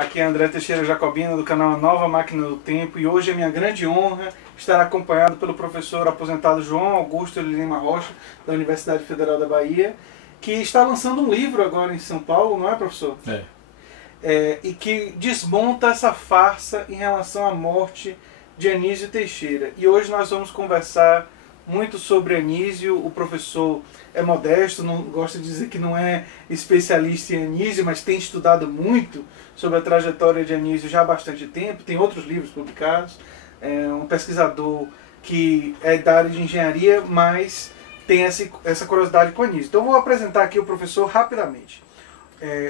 Aqui é André Teixeira Jacobino do canal Nova Máquina do Tempo e hoje é minha grande honra estar acompanhado pelo professor aposentado João Augusto de Lima Rocha, da Universidade Federal da Bahia, que está lançando um livro agora em São Paulo, não é, professor? E que desmonta essa farsa em relação à morte de Anísio Teixeira. E hoje nós vamos conversar muito sobre Anísio. O professor é modesto, não gosta de dizer que não é especialista em Anísio, mas tem estudado muito sobre a trajetória de Anísio já há bastante tempo, tem outros livros publicados, é um pesquisador que é da área de engenharia, mas tem essa curiosidade com Anísio. Então eu vou apresentar aqui o professor rapidamente.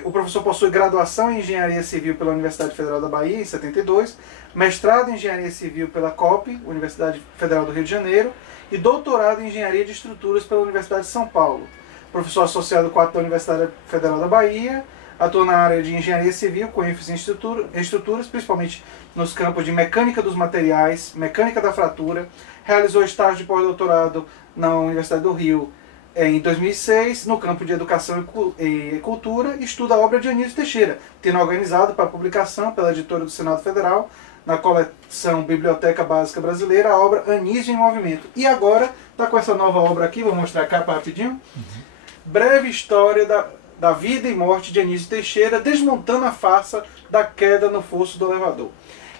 O professor possui graduação em Engenharia Civil pela Universidade Federal da Bahia, em 72, mestrado em Engenharia Civil pela COP, Universidade Federal do Rio de Janeiro, e doutorado em Engenharia de Estruturas pela Universidade de São Paulo. Professor associado 4 da Universidade Federal da Bahia, atua na área de Engenharia Civil, com ênfase em estruturas, principalmente nos campos de Mecânica dos Materiais, Mecânica da Fratura, realizou estágio de pós-doutorado na Universidade do Rio, em 2006, no campo de Educação e Cultura, estuda a obra de Anísio Teixeira, tendo organizado para publicação pela editora do Senado Federal, na coleção Biblioteca Básica Brasileira, a obra Anísio em Movimento. E agora está com essa nova obra aqui, vou mostrar a capa rapidinho. Breve história da vida e morte de Anísio Teixeira, desmontando a farsa da queda no fosso do elevador.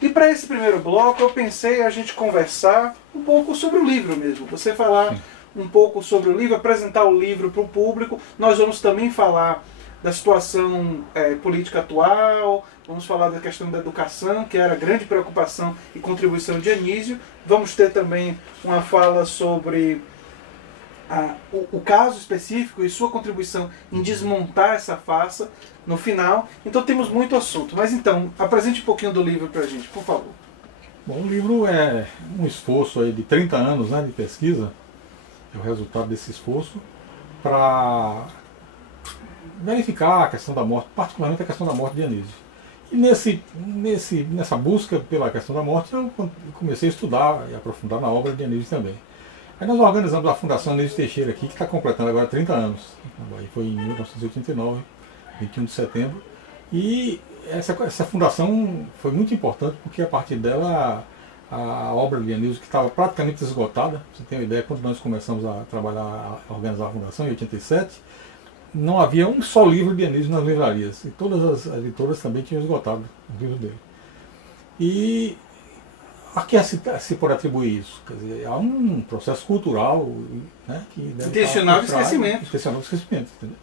E para esse primeiro bloco eu pensei a gente conversar um pouco sobre o livro mesmo, você falar um pouco sobre o livro, apresentar o livro para o público. Nós vamos também falar da situação política atual, vamos falar da questão da educação, que era a grande preocupação e contribuição de Anísio. Vamos ter também uma fala sobre o caso específico e sua contribuição em desmontar essa farsa no final. Então temos muito assunto. Mas então, apresente um pouquinho do livro para a gente, por favor. Bom, o livro é um esforço aí de 30 anos, né, de pesquisa. É o resultado desse esforço para verificar a questão da morte, particularmente a questão da morte de Anísio. E nessa busca pela questão da morte, eu comecei a estudar e aprofundar na obra de Anísio também. Aí nós organizamos a Fundação Anísio Teixeira aqui, que está completando agora 30 anos. Aí foi em 1989, 21 de setembro. E essa fundação foi muito importante, porque a partir dela a obra de Anísio, que estava praticamente esgotada, você tem uma ideia, quando nós começamos a trabalhar, a organizar a fundação, em 87, não havia um só livro de Anísio nas livrarias, e todas as editoras também tinham esgotado os livros dele. E a que se pode atribuir isso? Quer dizer, há um processo cultural, né, que deve intencional de esquecimento. Intencional de esquecimento, entendeu?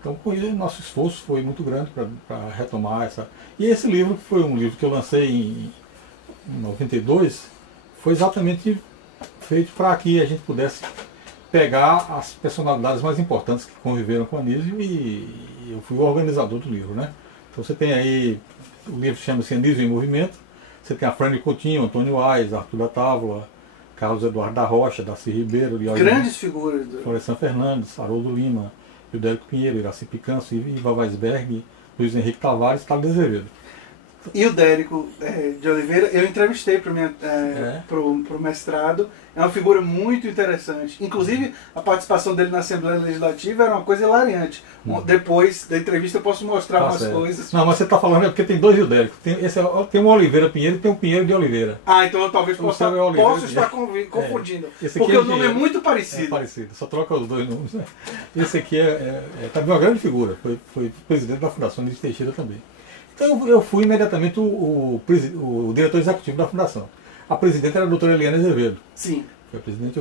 Então, com isso, nosso esforço foi muito grande para retomar essa... E esse livro, que foi um livro que eu lancei em 92, foi exatamente feito para que a gente pudesse pegar as personalidades mais importantes que conviveram com Anísio, e eu fui o organizador do livro, né? Então você tem aí, o livro chama-se Anísio em Movimento, você tem a Frane Coutinho, Antônio Ais, Arthur da Távola, Carlos Eduardo da Rocha, Darcy Ribeiro, grandes figuras, Florestan Fernandes, Haroldo Lima, Eudérico Pinheiro, Iraci Picanço, Iva Weisberg, Luiz Henrique Tavares, Carlos Azevedo. E o Dérico de Oliveira, eu entrevistei para o mestrado, é uma figura muito interessante. Inclusive, a participação dele na Assembleia Legislativa era uma coisa hilariante. Depois da entrevista eu posso mostrar umas coisas. Não, mas você está falando porque tem dois Eudéricos. Tem um Oliveira Pinheiro e tem um Pinheiro de Oliveira. Então eu talvez possa estar confundindo. Porque o nome é muito parecido. É parecido, só troca os dois nomes. Né? Esse aqui também uma grande figura, foi presidente da Fundação Anísio Teixeira também. Então eu fui imediatamente o diretor executivo da fundação. A presidente era a doutora Eliane Azevedo. Sim. Foi a presidente,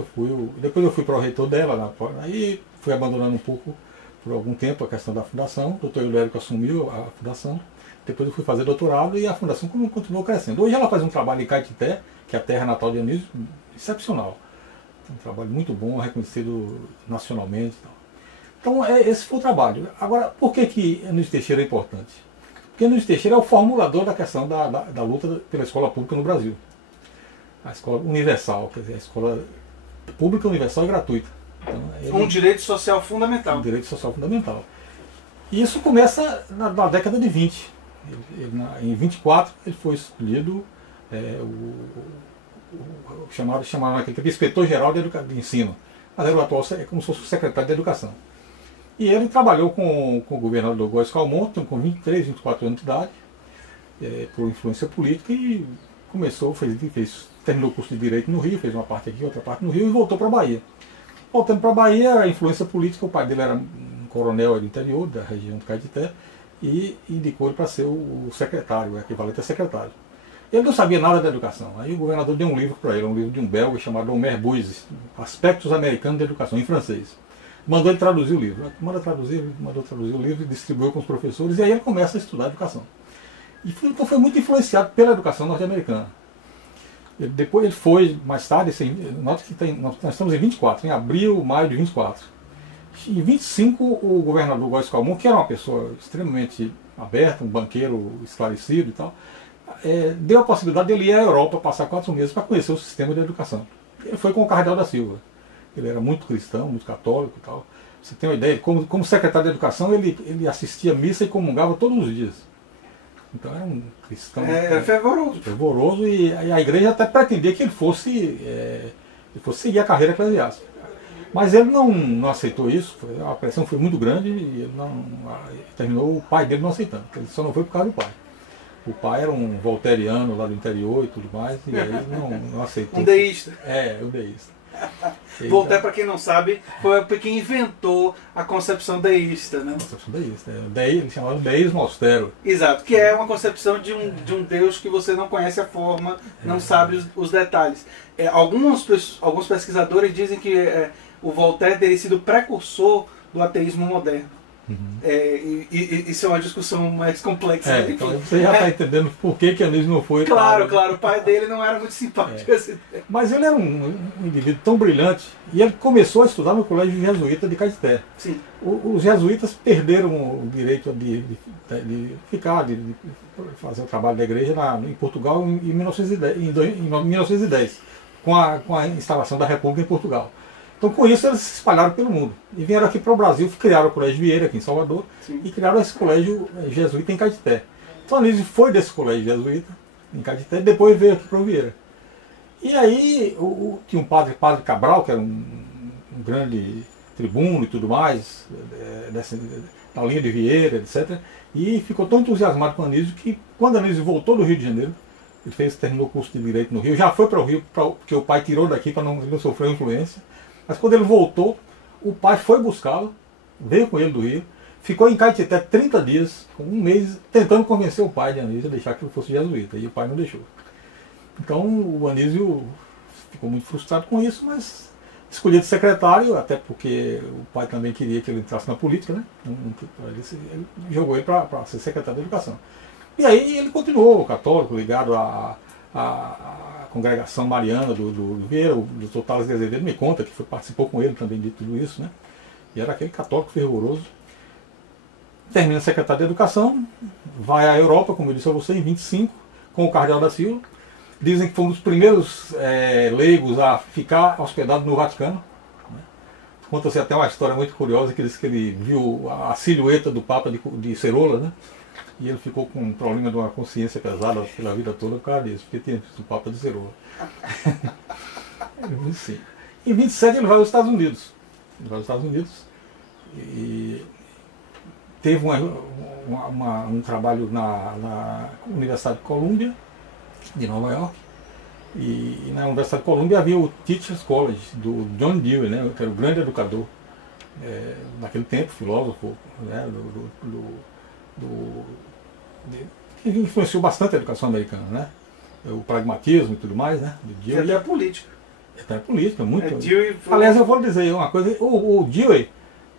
depois eu fui para o reitor dela, aí fui abandonando um pouco, por algum tempo, a questão da fundação. O doutor Eudérico assumiu a fundação, depois eu fui fazer doutorado e a fundação continuou crescendo. Hoje ela faz um trabalho em Caetité, que é a terra natal de Anísio, excepcional. Um trabalho muito bom, reconhecido nacionalmente. Então esse foi o trabalho. Agora, por que Anísio Teixeira é importante? Porque Anísio Teixeira é o formulador da questão da luta pela escola pública no Brasil. A escola universal, quer dizer, a escola pública, universal e gratuita. Então, um direito social fundamental. Um direito social fundamental. E isso começa na década de 20. Em 24 ele foi escolhido chamaram naquele tempo inspetor-geral de ensino. Mas era o atual, como se fosse o secretário de Educação. E ele trabalhou com o governador Góes Calmon, com 23, 24 anos de idade. por influência política e começou, terminou o curso de Direito no Rio, fez uma parte aqui, outra parte no Rio e voltou para a Bahia. Voltando para a Bahia, a influência política, o pai dele era um coronel do interior, da região do Caetité, e indicou ele para ser o secretário, o equivalente a secretário. Ele não sabia nada da educação. Aí o governador deu um livro para ele, um livro de um belga chamado Omer Buizes, Aspectos Americanos da Educação, em francês. Mandou ele traduzir o livro. Mandou traduzir o livro e distribuiu com os professores, e aí ele começa a estudar educação. Então foi muito influenciado pela educação norte-americana. Depois ele foi, mais tarde, assim, nota que nós estamos em 24, em abril, maio de 24. Em 25, o governador Góes Calmon, que era uma pessoa extremamente aberta, um banqueiro esclarecido e tal, deu a possibilidade de ele ir à Europa, passar 4 meses para conhecer o sistema de educação. Ele foi com o Cardeal da Silva. Ele era muito cristão, muito católico e tal. Você tem uma ideia, como secretário de educação, ele assistia à missa e comungava todos os dias. Então era um cristão fervoroso. Fervoroso, e a igreja até pretendia que ele fosse seguir a carreira eclesiástica. Mas ele não aceitou isso, a pressão foi muito grande e ele terminou o pai dele não aceitando. Ele só não foi por causa do pai. O pai era um volteriano lá do interior e tudo mais, e aí não aceitou. Um deísta. Um deísta. Voltaire, para quem não sabe, foi quem inventou a concepção deísta, né? A concepção deísta. Ele chamava de deísmo austero. Exato, que é uma concepção de um Deus que você não conhece a forma, não sabe os detalhes. Alguns pesquisadores dizem que o Voltaire teria sido precursor do ateísmo moderno. Isso é uma discussão mais complexa. Então você já está entendendo por que Anísio não foi. Claro, o pai dele não era muito simpático. Mas ele era um indivíduo tão brilhante e ele começou a estudar no colégio jesuíta de Caetité. Sim. Os jesuítas perderam o direito de fazer o trabalho da igreja em Portugal em 1910, com a instalação da República em Portugal. Então, com isso, eles se espalharam pelo mundo. E vieram aqui para o Brasil, criaram o Colégio Vieira, aqui em Salvador, Sim. E criaram esse colégio jesuíta em Caetité. Então, Anísio foi desse colégio jesuíta, em Caetité, e depois veio aqui para o Vieira. E aí, tinha um padre Cabral, que era um grande tribuno e tudo mais, na linha de Vieira, etc. E ficou tão entusiasmado com Anísio que, quando Anísio voltou do Rio de Janeiro, ele terminou o curso de Direito no Rio, já foi para o Rio, porque o pai tirou daqui para não sofrer influência. Mas quando ele voltou, o pai foi buscá-lo, veio com ele do Rio, ficou em Caetité 30 dias, um mês, tentando convencer o pai de Anísio a deixar que ele fosse jesuíta, e o pai não deixou. Então o Anísio ficou muito frustrado com isso, mas escolhido secretário, até porque o pai também queria que ele entrasse na política, né? Ele jogou ele para ser secretário de Educação. E aí ele continuou católico, ligado à congregação mariana do Vieira. O doutor Tales de Azevedo me conta que participou com ele também de tudo isso, né? E era aquele católico fervoroso. Termina secretário de Educação, vai à Europa, como eu disse a você, em 25, com o Cardeal da Silva. Dizem que foi um dos primeiros leigos a ficar hospedado no Vaticano. Né? Conta-se até uma história muito curiosa, que diz que ele viu a silhueta do Papa de Cerola, né? E ele ficou com um problema de uma consciência pesada pela vida toda por causa disso, porque tinha visto o Papa de Cerola. Em 27 ele vai aos Estados Unidos. E teve um trabalho na Universidade de Columbia, de Nova York. E na Universidade de Columbia havia o Teachers College, do John Dewey, né, que era o grande educador naquele tempo, filósofo, né, que influenciou bastante a educação americana, né? O pragmatismo e tudo mais, né? Ele é política. É política, muito. Aliás, eu vou dizer uma coisa, o Dewey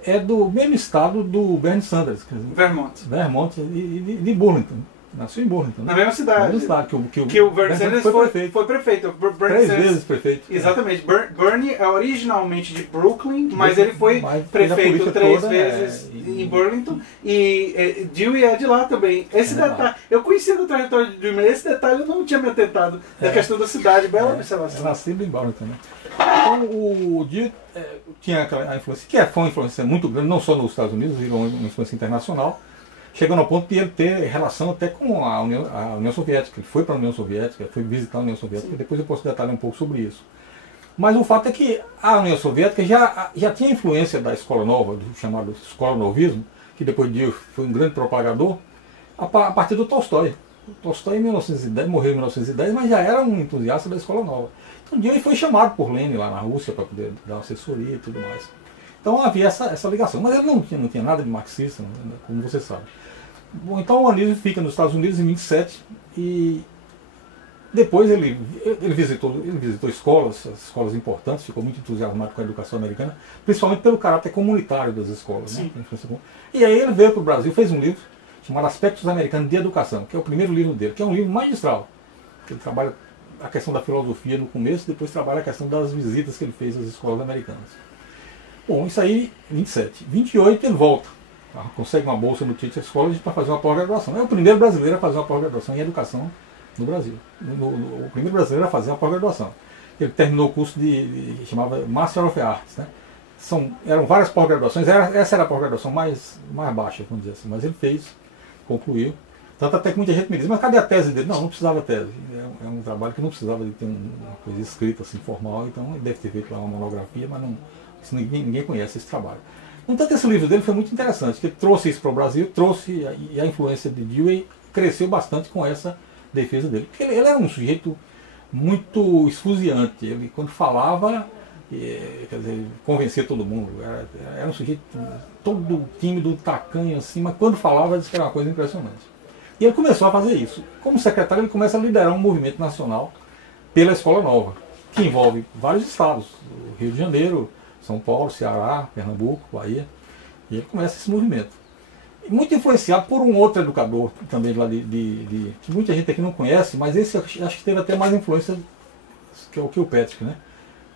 é do mesmo estado do Bernie Sanders. Vermont e de Burlington. Nasceu em Burlington. Na mesma cidade. Na mesma cidade que o Bernie Sanders foi prefeito. Três vezes prefeito. Exatamente. Bernie é originalmente de Brooklyn, mas ele foi prefeito 3 vezes em Burlington. E Dewey é de lá também. Esse detalhe, eu conhecia da trajetória de Dewey, mas esse detalhe eu não tinha me atentado da questão da cidade. Bela observação. Nascido em Burlington, né? Então o Dewey tinha a influência, que foi uma influência muito grande, não só nos Estados Unidos, virou uma influência internacional. Chegando ao ponto de ele ter relação até com a União Soviética. Ele foi para a União Soviética, foi visitar a União Soviética, e depois eu posso detalhar um pouco sobre isso. Mas o fato é que a União Soviética já tinha influência da Escola Nova, do chamado Escola Novismo, que depois de foi um grande propagador, a partir do Tolstói. Tolstói em 1910, morreu em 1910, mas já era um entusiasta da escola nova. Então um dia ele foi chamado por Lenin lá na Rússia para poder dar assessoria e tudo mais. Então havia essa ligação, mas ele não tinha nada de marxista, como você sabe. Bom, então o Anísio fica nos Estados Unidos em 27 e depois ele visitou escolas importantes, ficou muito entusiasmado com a educação americana, principalmente pelo caráter comunitário das escolas. Né? E aí ele veio para o Brasil, fez um livro chamado Aspectos Americanos de Educação, que é o primeiro livro dele, que é um livro magistral. Ele trabalha a questão da filosofia no começo, depois trabalha a questão das visitas que ele fez às escolas americanas. Bom, isso aí, 27. 28 ele volta, consegue uma bolsa no Teachers College para fazer uma pós-graduação. É o primeiro brasileiro a fazer uma pós-graduação em educação no Brasil. O primeiro brasileiro a fazer uma pós-graduação. Ele terminou o curso chamava Master of Arts. Né? Eram várias pós-graduações, essa era a pós-graduação mais baixa, vamos dizer assim, mas ele fez, concluiu. Tanto até que muita gente me diz, mas cadê a tese dele? Não precisava tese. É um trabalho que não precisava de ter uma coisa escrita assim, formal, então ele deve ter feito lá uma monografia, mas ninguém conhece esse trabalho. No entanto, esse livro dele foi muito interessante, porque ele trouxe isso para o Brasil, e a influência de Dewey cresceu bastante com essa defesa dele. Porque ele era um sujeito muito esfuziante, ele quando falava, quer dizer, convencia todo mundo, era um sujeito todo tímido, tacanho assim, mas quando falava disse que era uma coisa impressionante. E ele começou a fazer isso. Como secretário ele começa a liderar um movimento nacional pela Escola Nova, que envolve vários estados, Rio de Janeiro, São Paulo, Ceará, Pernambuco, Bahia, e ele começa esse movimento. Muito influenciado por um outro educador também lá que muita gente aqui não conhece, mas esse acho que teve até mais influência que é o Kilpatrick, né?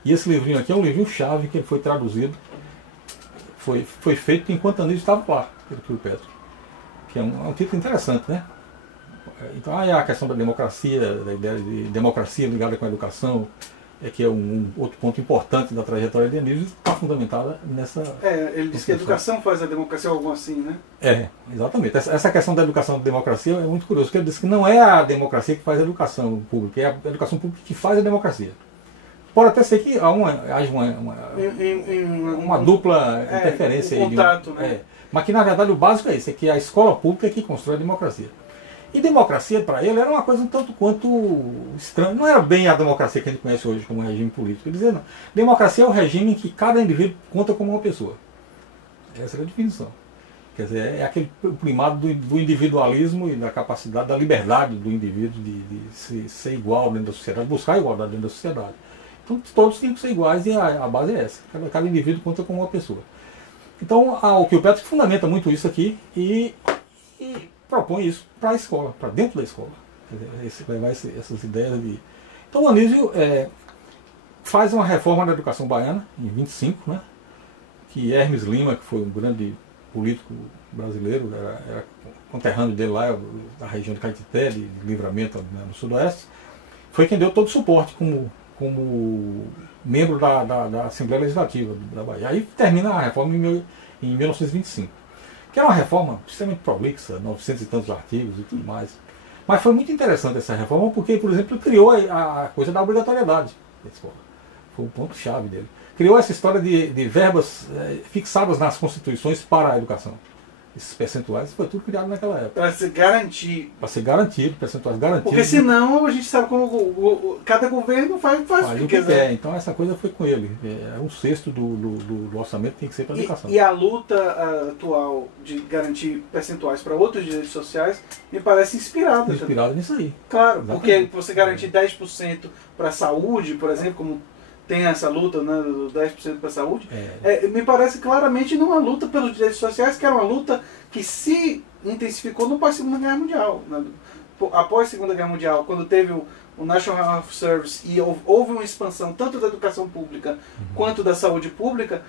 E esse livrinho aqui é um livrinho chave que ele foi traduzido, foi feito enquanto Anísio estava lá, pelo Kilpatrick, que é um título interessante, né? Então aí a questão da democracia, da ideia de democracia ligada com a educação, que é um outro ponto importante da trajetória de Anísio, está fundamentada nessa... ele diz que a educação faz a democracia ou algo assim, né? Exatamente. Essa questão da educação e da democracia é muito curioso, porque ele diz que não é a democracia que faz a educação pública, é a educação pública que faz a democracia. Pode até ser que haja uma dupla interferência aí. Contato, né? Mas que na verdade o básico é isso, é que a escola pública é que constrói a democracia. E democracia, para ele, era uma coisa um tanto quanto estranha. Não era bem a democracia que a gente conhece hoje como regime político. Ele dizia, não. Democracia é o regime em que cada indivíduo conta como uma pessoa. Essa é a definição. Quer dizer, é aquele primado do individualismo e da capacidade, da liberdade do indivíduo de ser igual dentro da sociedade, buscar a igualdade dentro da sociedade. Então todos têm que ser iguais e a base é essa. Cada indivíduo conta como uma pessoa. Então o Kilpatrick fundamenta muito isso aqui e propõe isso para a escola, para dentro da escola. Levar essas ideias de... Então o Anísio faz uma reforma da educação baiana, em 25, né? Que Hermes Lima, que foi um grande político brasileiro, era conterrâneo dele lá, da região de Caetité, de Livramento, né, no sudoeste, foi quem deu todo o suporte como membro da Assembleia Legislativa da Bahia. Aí termina a reforma em 1925. Que era uma reforma extremamente prolixa, 900 e tantos artigos e tudo mais. Mas foi muito interessante essa reforma porque, por exemplo, criou a coisa da obrigatoriedade da escola. Foi um ponto-chave dele. Criou essa história de verbas fixadas nas constituições para a educação. Esses percentuais foi tudo criado naquela época. Para se garantir. Para ser garantido, percentuais garantidos. Porque senão a gente sabe como cada governo faz o que quer. Então essa coisa foi com ele. Um sexto do orçamento tem que ser para a educação. E a luta atual de garantir percentuais para outros direitos sociais me parece inspirada. Inspirada nisso aí. Claro, exatamente. Porque você garantir 10% para a saúde, por exemplo, como tem essa luta, né, do 10% para a saúde, me parece claramente não uma luta pelos direitos sociais, que era uma luta que se intensificou no pós-Segunda Guerra Mundial. Né? Após a Segunda Guerra Mundial, quando teve o National Health Service e houve uma expansão tanto da educação pública quanto da saúde pública,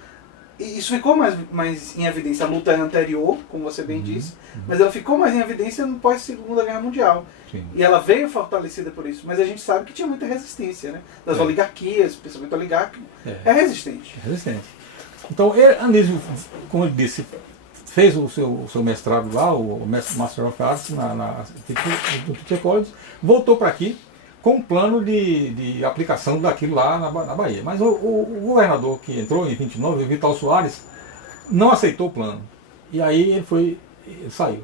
e isso ficou mais em evidência. A luta é anterior, como você bem disse, mas ela ficou mais em evidência no pós-Segunda Guerra Mundial. Sim. E ela veio fortalecida por isso. Mas a gente sabe que tinha muita resistência, né? Das oligarquias, principalmente oligárquico. É resistente. É resistente. Então, Anísio, como ele disse, fez o seu mestrado lá, o Master of Arts, no Teachers College, voltou para aqui com um plano de aplicação daquilo lá na Bahia. Mas o governador que entrou em 29, o Vital Soares, não aceitou o plano. E aí ele foi ele saiu.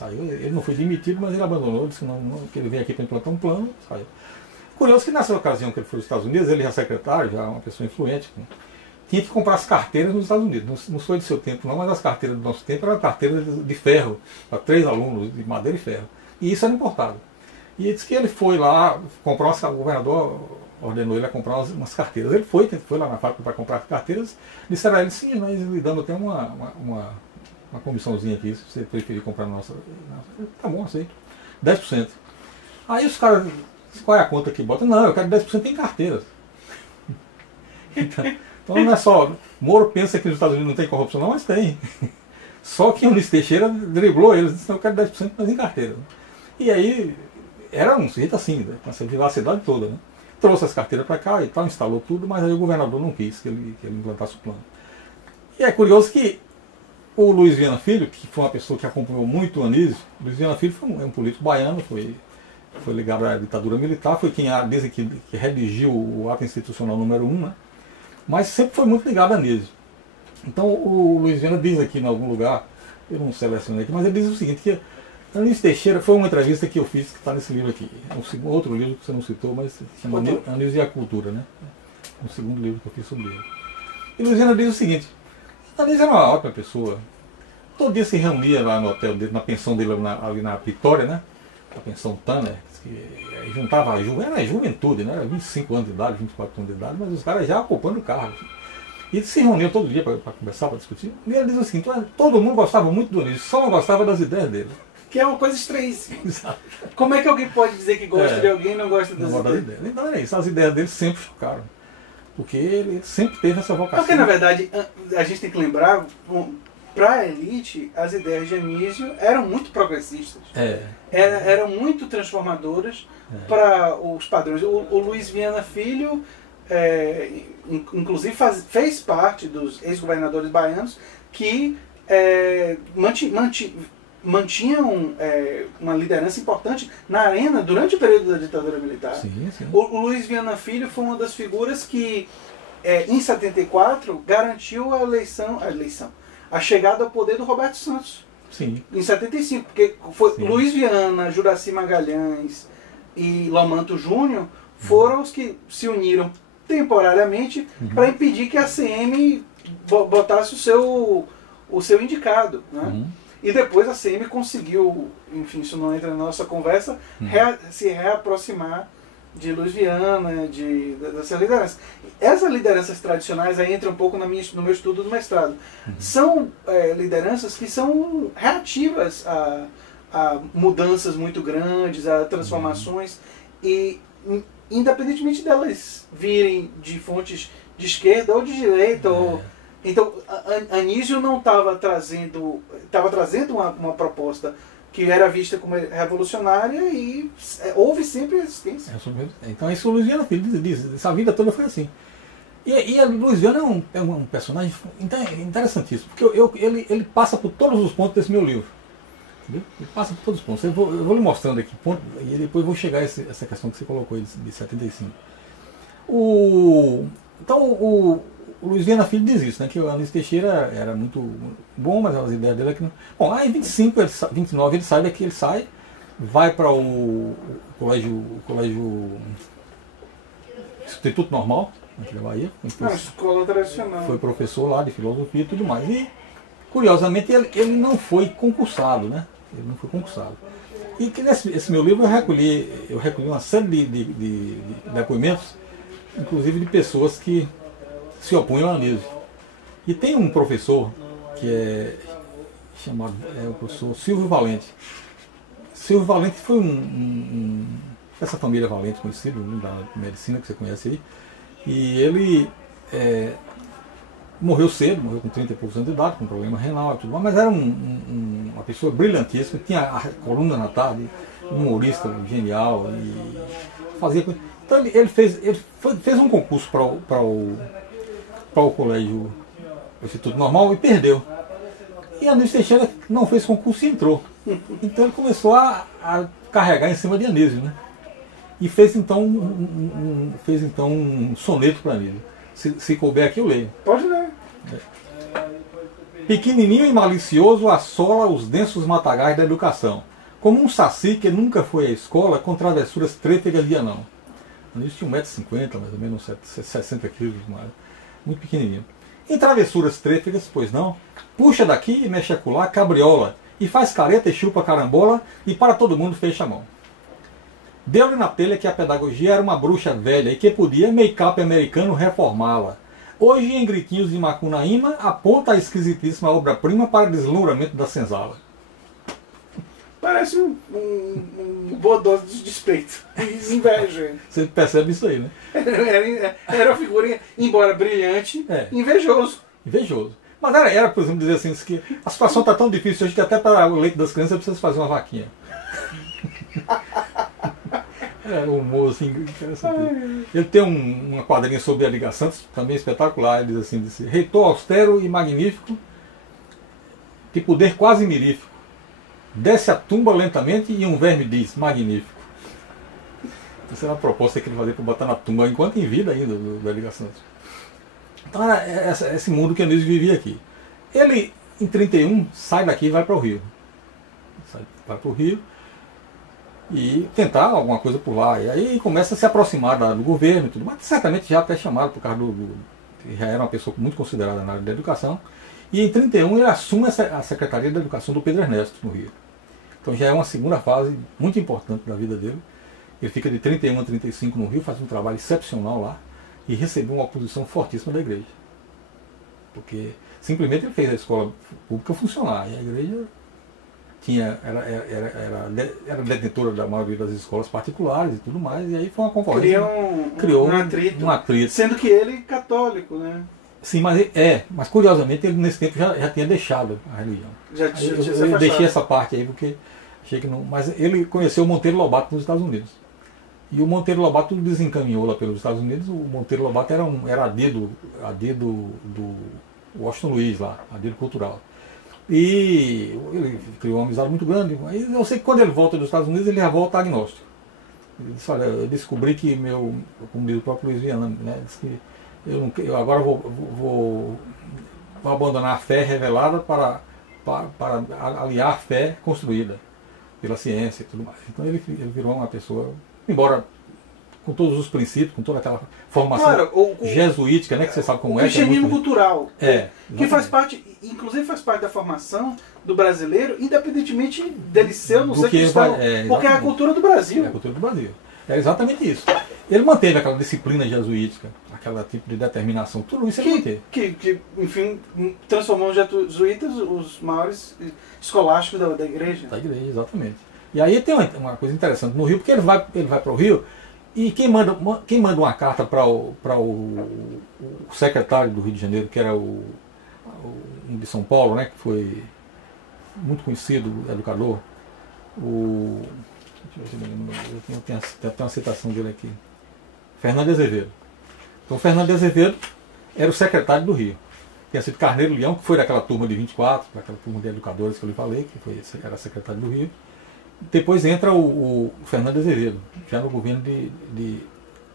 Ele não foi demitido, mas ele abandonou, disse que ele veio aqui para implantar um plano, saiu. Curioso que nessa ocasião que ele foi aos Estados Unidos, ele já secretário, já uma pessoa influente, tinha que comprar as carteiras nos Estados Unidos. Não foi do seu tempo não, mas as carteiras do nosso tempo eram carteiras de ferro, para 3 alunos, de madeira e ferro. E isso era importado. E ele disse que ele foi lá comprar o governador ordenou ele a comprar umas carteiras. Ele foi lá na fábrica para comprar as carteiras, disseram a ele, sim, nós lhe damos até uma comissãozinha aqui, se você preferir comprar na nossa. Tá bom, aceito. 10%. Aí os caras, qual é a conta que bota? Não, eu quero 10% em carteiras. Então não é só. Moro pensa que nos Estados Unidos não tem corrupção, não, mas tem. Só que o Ulisses Teixeira driblou eles, disse, eu quero 10% mas em carteira. E aí, era um sujeito assim, né, com essa vivacidade toda, né? Trouxe as carteiras para cá e tal, instalou tudo, mas aí o governador não quis que ele implantasse o plano. E é curioso que o Luiz Viana Filho, que foi uma pessoa que acompanhou muito o Anísio, Luiz Viana Filho é um político baiano, foi ligado à ditadura militar, foi quem dizem que redigiu o ato institucional número 1, né? Mas sempre foi muito ligado a Anísio. Então o Luiz Viana diz aqui em algum lugar, eu não selecionei aqui, mas ele diz o seguinte, que Anísio Teixeira foi uma entrevista que eu fiz, que está nesse livro aqui. É um outro livro que você não citou, mas se chama Anísio e a Cultura, né? Um segundo livro que eu fiz sobre ele. E Luiz Viana diz o seguinte, Anísio era uma ótima pessoa. Todo dia se reunia lá no hotel dele, na pensão dele ali na Vitória, né? A pensão Tanner, que juntava era a juventude, né? Era 25 anos de idade, 24 anos de idade, mas os caras já ocupando o carro. E eles se reuniam todo dia para conversar, para discutir. E ele diz o seguinte, todo mundo gostava muito do Anísio, só não gostava das ideias dele. Que é uma coisa estranhíssima. Como é que alguém pode dizer que gosta de alguém e não gosta das ideias? Então é isso, as ideias dele sempre chocaram. Porque ele sempre teve essa vocação. Porque na verdade, a gente tem que lembrar, para a elite, as ideias de Anísio eram muito progressistas. Eram muito transformadoras para os padrões. O Luiz Viana Filho, inclusive, fez parte dos ex-governadores baianos que mantinham uma liderança importante na arena durante o período da ditadura militar. Sim. O Luiz Viana Filho foi uma das figuras que, em 74, garantiu a chegada ao poder do Roberto Santos. Sim. Em 75, porque foi Luiz Viana, Juracy Magalhães e Lomanto Júnior foram os que se uniram temporariamente para impedir que a CM botasse o seu indicado, né? E depois a CM conseguiu, enfim, isso não entra na nossa conversa, se reaproximar de Luiz Viana, dessa liderança. Essas lideranças tradicionais aí entram um pouco no meu estudo do mestrado. São lideranças que são reativas a mudanças muito grandes, a transformações, e independentemente delas virem de fontes de esquerda ou de direita, então Anísio não estava trazendo uma proposta que era vista como revolucionária e houve sempre resistência. Então isso o Luiz Viana Filho diz, essa vida toda foi assim. E a Luiz Viana é um personagem interessantíssimo, porque ele passa por todos os pontos desse meu livro. Entendeu? Ele passa por todos os pontos. Eu vou lhe mostrando aqui, e depois vou chegar a essa questão que você colocou aí de 75. Então o Luiz Viana Filho diz isso, né, que o Anísio Teixeira era muito bom, mas as ideias dele é que não. Bom, aí em 29 ele sai daqui, vai para o colégio Instituto Normal, aqui da Bahia. Escola tradicional. Foi professor lá de filosofia e tudo mais. E, curiosamente, ele não foi concursado, né? Ele não foi concursado. E que nesse meu livro eu recolhi uma série de depoimentos, inclusive de pessoas que se opunham a Anísio. E tem um professor que é chamado o professor Silvio Valente. Silvio Valente foi essa família Valente conhecida da medicina que você conhece aí. E ele morreu cedo, morreu com 30 e poucos anos de idade, com problema renal e tudo mais, mas era uma pessoa brilhantíssima, tinha a coluna na tarde, humorista genial e fazia coisa. Então ele fez um concurso para o colégio Instituto Normal e perdeu. E Anísio Teixeira não fez concurso e entrou. Então ele começou a carregar em cima de Anísio, né? E fez então um soneto para Anísio. Se couber aqui eu leio. Pode ler. Pequenininho e malicioso assola os densos matagais da educação. Como um saci que nunca foi à escola com travessuras trêpegas de anão. Isso tinha 1,50 m, mais ou menos, 60 kg, muito pequenininho. Em travessuras trêpegas, pois não, puxa daqui e mexe acolá, cabriola, e faz careta e chupa carambola, e para todo mundo fecha a mão. Deu-lhe na telha que a pedagogia era uma bruxa velha e que podia make-up americano reformá-la. Hoje, em gritinhos de Macunaíma, aponta a esquisitíssima obra-prima para deslumbramento da senzala. Parece boa dose de despeito. Inveja. Você percebe isso aí, né? Era uma figura, embora brilhante, invejoso. Invejoso. Mas era, por exemplo, dizer assim, que a situação está tão difícil hoje que até para o leite das crianças precisa fazer uma vaquinha. Era um humor assim, interessante. Ele tem uma quadrinha sobre a Liga Santos, também espetacular. Ele diz assim, reitor austero e magnífico, de poder quase mirífico. Desce a tumba lentamente e um verme diz, magnífico. Essa era a proposta que ele fazia para botar na tumba, enquanto em vida ainda, da Liga Santos. Então era esse mundo que Anísio vivia aqui. Ele, em 31, sai daqui e vai para o Rio. Vai para o Rio e tentar alguma coisa por lá. E aí começa a se aproximar do governo e tudo, mas certamente já até chamado por causa já era uma pessoa muito considerada na área da educação. E em 31 ele assume a Secretaria da Educação do Pedro Ernesto, no Rio. Então já é uma segunda fase muito importante da vida dele. Ele fica de 31 a 35 no Rio, faz um trabalho excepcional lá e recebeu uma oposição fortíssima da igreja. Porque simplesmente ele fez a escola pública funcionar e a igreja era detentora da maioria das escolas particulares e tudo mais, e aí foi uma concorrência. Criou um atrito. Sendo que ele é católico, né? Sim, mas curiosamente ele nesse tempo já tinha deixado a religião. Eu deixei essa parte aí porque achei que não. Mas ele conheceu o Monteiro Lobato nos Estados Unidos. E o Monteiro Lobato desencaminhou lá pelos Estados Unidos. O Monteiro Lobato era AD do Washington Luiz lá, AD cultural. E ele criou uma amizade muito grande. E eu sei que quando ele volta dos Estados Unidos, ele já volta agnóstico. Ele disse, olha, eu descobri que como diz o próprio Luiz Viana, né, disse que eu agora vou abandonar a fé revelada para aliar a fé construída pela ciência e tudo mais. Então ele virou uma pessoa, embora com todos os princípios, com toda aquela formação jesuítica, né, que você sabe como é. O cristianismo cultural. Que faz parte, inclusive faz parte da formação do brasileiro, independentemente dele ser ou não ser cristão, porque é a cultura do Brasil. É a cultura do Brasil. É exatamente isso. Ele manteve aquela disciplina jesuítica, aquela tipo de determinação, tudo isso ele manteve. Que, enfim, transformou os jesuítas os maiores escolásticos da igreja. Da igreja, exatamente. E aí tem uma coisa interessante no Rio, porque ele vai para o Rio, e quem manda uma carta para o secretário do Rio de Janeiro, que era o de São Paulo, né, que foi muito conhecido, educador, eu tenho uma citação dele aqui. Fernando Azevedo. Então Fernando Azevedo era o secretário do Rio. Tinha sido Carneiro Leão, que foi daquela turma de 24, daquela turma de educadores que eu lhe falei, era secretário do Rio. Depois entra o Fernando Azevedo, já no governo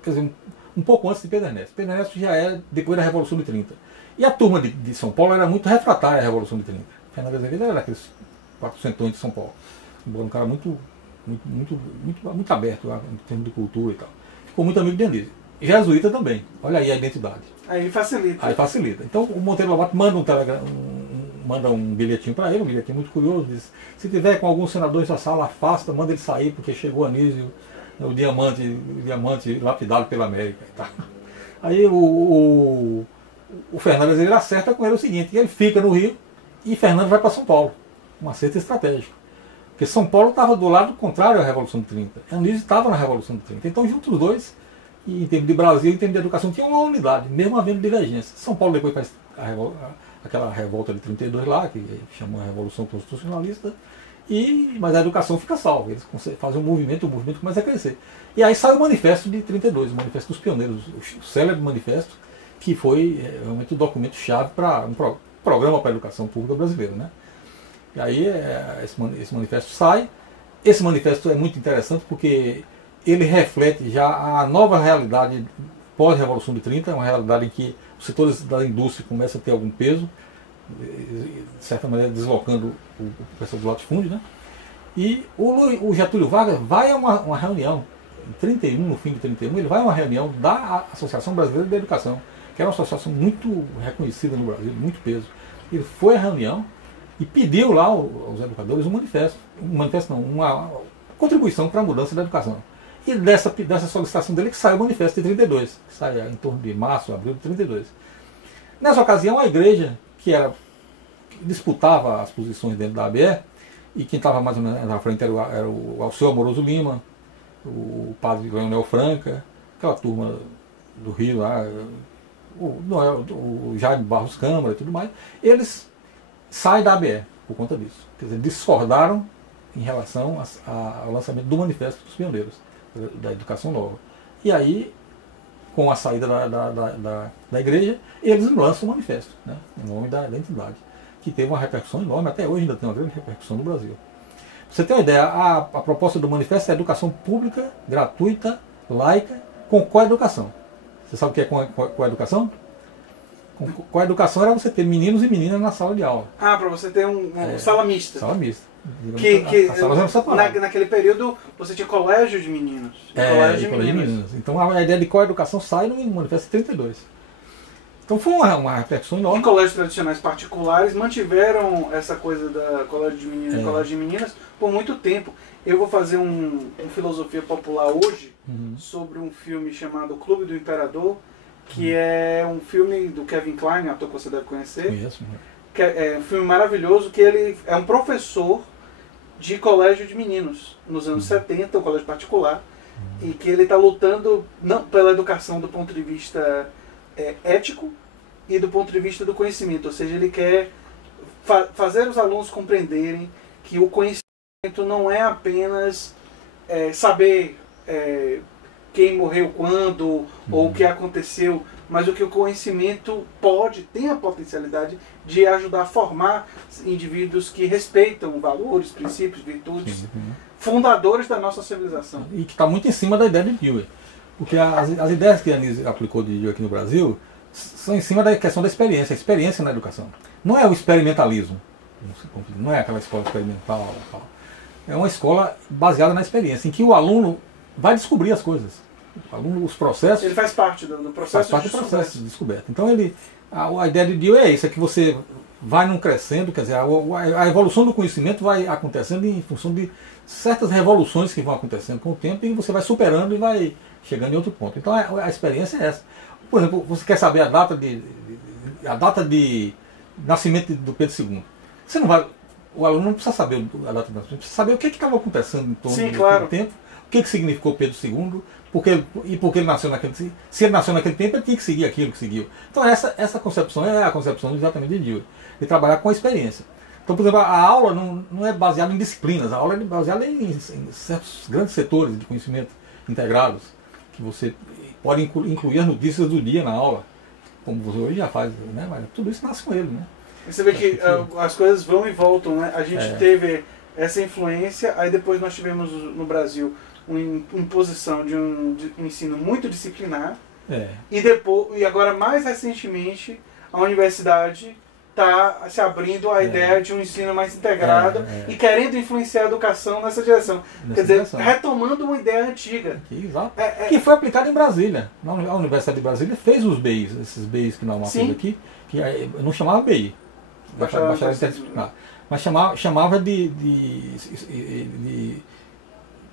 quer dizer, um pouco antes de Pedro Ernesto. Pedro Ernesto já é depois da Revolução de 30. E a turma de São Paulo era muito refratária à Revolução de 30. Fernando Azevedo era daqueles 400 de São Paulo. Um cara muito aberto em termos de cultura e tal. Ficou muito amigo de Anísio. Jesuíta também. Olha aí a identidade. Aí facilita. Então o Monteiro Lobato manda um bilhetinho para ele, um bilhetinho muito curioso, diz, se tiver com algum senador nessa sala, afasta, manda ele sair, porque chegou Anísio, o diamante lapidado pela América e tal. Aí o Fernando Azevedo acerta com ele o seguinte, ele fica no Rio e Fernando vai para São Paulo. Um acerto estratégico. Porque São Paulo estava do lado contrário à Revolução de 30. Anísio estava na Revolução de 30. Então, juntos os dois, e em termos de Brasil, em termos de educação, tinha uma unidade, mesmo havendo divergência. São Paulo depois faz aquela revolta de 32 lá, que chamou a Revolução Constitucionalista, mas a educação fica salva. Eles fazem o movimento começa a crescer. E aí sai o Manifesto de 32, o Manifesto dos Pioneiros, o célebre manifesto, que foi realmente o documento-chave para um programa para a educação pública brasileira, né? E aí esse manifesto sai. Esse manifesto é muito interessante porque ele reflete já a nova realidade pós-Revolução de 30, uma realidade em que os setores da indústria começam a ter algum peso, de certa maneira deslocando o professor do latifúndio, né? E o Getúlio Vargas vai a uma reunião, em 31, no fim de 31, ele vai a uma reunião da Associação Brasileira de Educação, que era uma associação muito reconhecida no Brasil, muito peso. Ele foi à reunião e pediu lá aos educadores um manifesto não, uma contribuição para a mudança da educação. E dessa solicitação dele que saiu o manifesto de 32, que sai em torno de março, abril de 32. Nessa ocasião, a igreja, que disputava as posições dentro da ABE, e quem estava mais ou menos na frente era o Alceu Amoroso Lima, o padre Leonel Franca, aquela turma do Rio lá, o Jaime Barros Câmara e tudo mais, eles saem da ABE por conta disso. Quer dizer, discordaram em relação ao lançamento do Manifesto dos Pioneiros, da Educação Nova. E aí, com a saída da igreja, eles lançam o manifesto, né, em nome da entidade, que teve uma repercussão enorme, até hoje ainda tem uma grande repercussão no Brasil. Pra você ter uma ideia, a proposta do manifesto é educação pública, gratuita, laica, com coeducação. Você sabe o que é coeducação? Coeducação era você ter meninos e meninas na sala de aula. Ah, para você ter sala mista. Sala mista. Naquele período você tinha colégio de meninos. Colégio de meninas. Então a ideia de coeducação sai no Manifesto 32. Então foi uma repercussão enorme. E colégios tradicionais particulares mantiveram essa coisa da colégio de meninos e colégio de meninas por muito tempo. Eu vou fazer um filosofia popular hoje sobre um filme chamado Clube do Imperador, que é um filme do Kevin Kline, ator que você deve conhecer. Conheço. Que é um filme maravilhoso, que ele é um professor de colégio de meninos, nos anos 70, um colégio particular, e que ele está lutando não pela educação do ponto de vista ético e do ponto de vista do conhecimento, ou seja, ele quer fazer os alunos compreenderem que o conhecimento não é apenas saber quem morreu quando ou o que aconteceu, mas o que o conhecimento tem a potencialidade de ajudar a formar indivíduos que respeitam valores, princípios, virtudes, fundadores da nossa civilização. E que está muito em cima da ideia de Dewey. Porque as ideias que a Anísio aplicou de Dewey aqui no Brasil são em cima da questão da experiência, a experiência na educação. Não é o experimentalismo, não é aquela escola experimental. É uma escola baseada na experiência, em que o aluno vai descobrir as coisas. O aluno, os processos... Ele faz parte do processo de descoberta. Então a ideia de Dewey é isso, é que você vai num crescendo, quer dizer, a evolução do conhecimento vai acontecendo em função de certas revoluções que vão acontecendo com o tempo e você vai superando e vai chegando em outro ponto. Então a experiência é essa. Por exemplo, você quer saber a data de nascimento do Pedro II. Você não vai... O aluno não precisa saber a data de nascimento, precisa saber o que estava acontecendo em torno do tempo, o que significou Pedro II, porque ele nasceu naquele tempo. Se ele nasceu naquele tempo, ele tinha que seguir aquilo que seguiu. Então essa concepção é a concepção exatamente de Dewey, de trabalhar com a experiência. Então, por exemplo, a aula não é baseada em disciplinas, a aula é baseada em certos grandes setores de conhecimento integrados, que você pode incluir as notícias do dia na aula, como você hoje já faz, né? Mas tudo isso nasce com ele, né? Você vê que as coisas vão e voltam, né? A gente teve essa influência, aí depois nós tivemos no Brasil uma imposição de um ensino muito disciplinar, e agora mais recentemente a universidade está se abrindo à ideia de um ensino mais integrado e querendo influenciar a educação nessa direção. Quer dizer, retomando uma ideia antiga. Exato. Que foi aplicada em Brasília. A Universidade de Brasília fez os BEIs, esses BEIs que nós fez aqui, que não chamava BEI, bacharel interdisciplinar, mas chamava de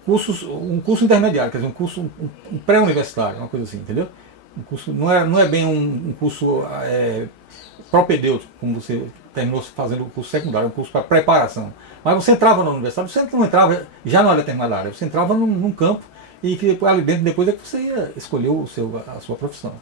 cursos, um curso intermediário, quer dizer, um pré-universitário, uma coisa assim, entendeu? Um curso, não é bem um curso propedêutico, como você terminou fazendo o curso secundário, um curso para preparação. Mas você entrava na universidade, você não entrava já numa determinada área, você entrava num campo e que ali dentro depois é que você ia escolher a sua profissão.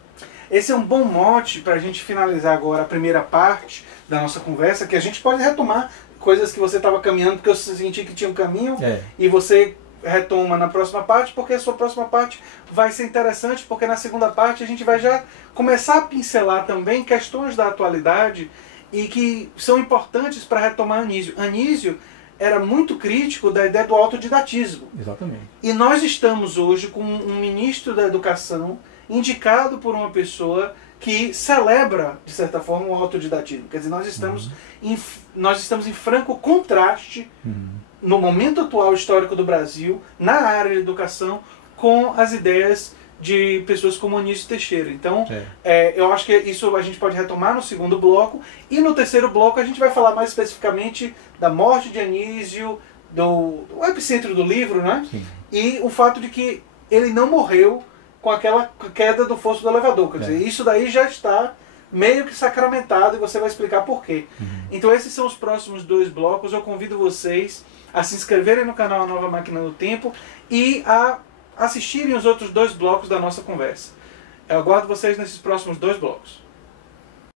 Esse é um bom mote para a gente finalizar agora a primeira parte da nossa conversa, que a gente pode retomar coisas que você estava caminhando, porque eu senti que tinha um caminho, e você retoma na próxima parte, porque a sua próxima parte vai ser interessante, porque na segunda parte a gente vai já começar a pincelar também questões da atualidade e que são importantes para retomar Anísio. Anísio era muito crítico da ideia do autodidatismo. Exatamente. E nós estamos hoje com um ministro da Educação indicado por uma pessoa que celebra, de certa forma, o autodidatismo. Quer dizer, nós estamos em franco contraste, no momento atual histórico do Brasil, na área de educação, com as ideias de pessoas como Anísio Teixeira. Então, eu acho que isso a gente pode retomar no segundo bloco. E no terceiro bloco a gente vai falar mais especificamente da morte de Anísio, do epicentro do livro, né? Sim. E o fato de que ele não morreu com aquela queda do fosso do elevador. Quer dizer, isso daí já está meio que sacramentado e você vai explicar por quê. Então esses são os próximos 2 blocos. Eu convido vocês a se inscreverem no canal A Nova Máquina do Tempo e a assistirem os outros 2 blocos da nossa conversa. Eu aguardo vocês nesses próximos 2 blocos.